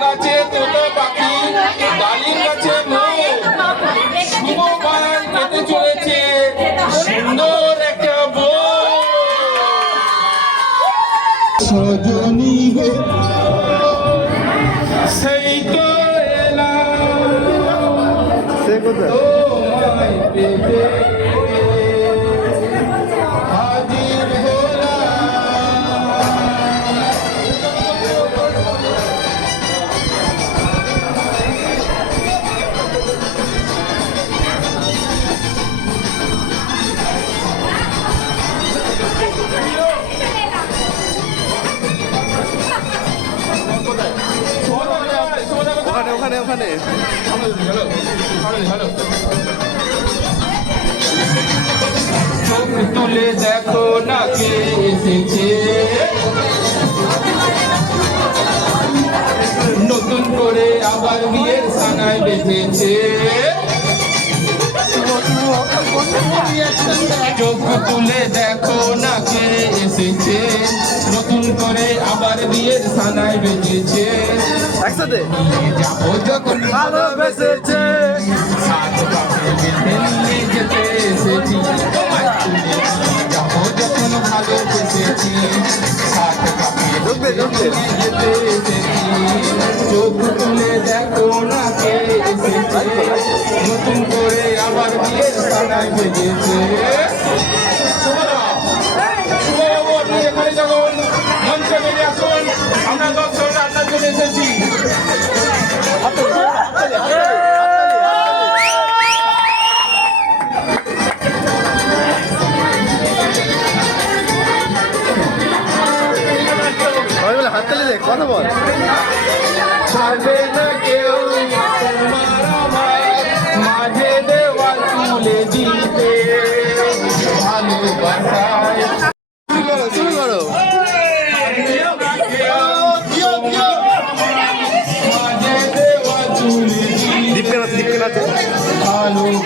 গাছে তোতো পাখি ডালিম গাছে শুভ গান কেটে চলেছে সুন্দর একটা সজনী গো সেই তো এলাম। সে কোথায়? ওখানে ওখানে। চোখ তুলে দেখো না কে এসেছে। নতুন করে আবার বিয়ের সানায় বেঁধেছে। চোখ তুলে দেখো যেতে এসেছি চোখ তুলে দেখো না কে নতুন করে আবার বিয়ের সানায় বেজেছে কথা বল। ছাড়বে না কেউ তোমার আমার মাঝে দেওয়াল তুলে দিতে। ভালোবাসায় শুরু করো শুরু করো। মাঝে দেওয়াল তুলে দিতে। দীপকে নাচে দীপকে নাচে ভালোবাসার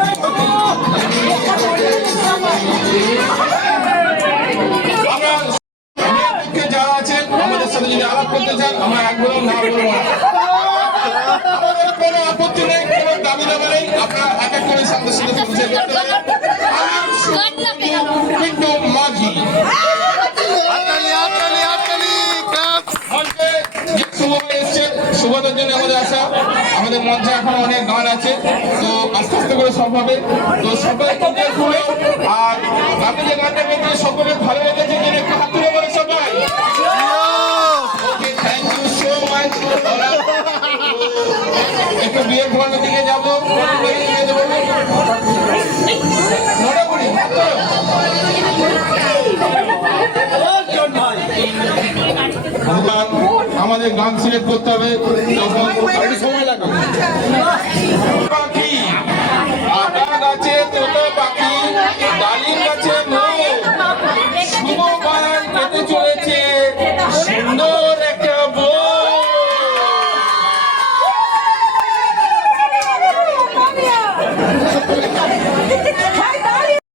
আলাপ করতে চান আমরা এক বলব না। বলব না কোনো আপত্তি নেই কোনো দাবি দাবা নেই। আপনারা এক এক করে সাথে করতে আমাদের মঞ্চে এখন অনেক গান আছে তো আস্তে আস্তে করে সব হবে। তো সবাই আর আমি যে গানটা সকলে ভালো লেগেছে। হ্যাঁ। আমাদের গান সিলেক্ট করতে হবে। সময় লাগবে।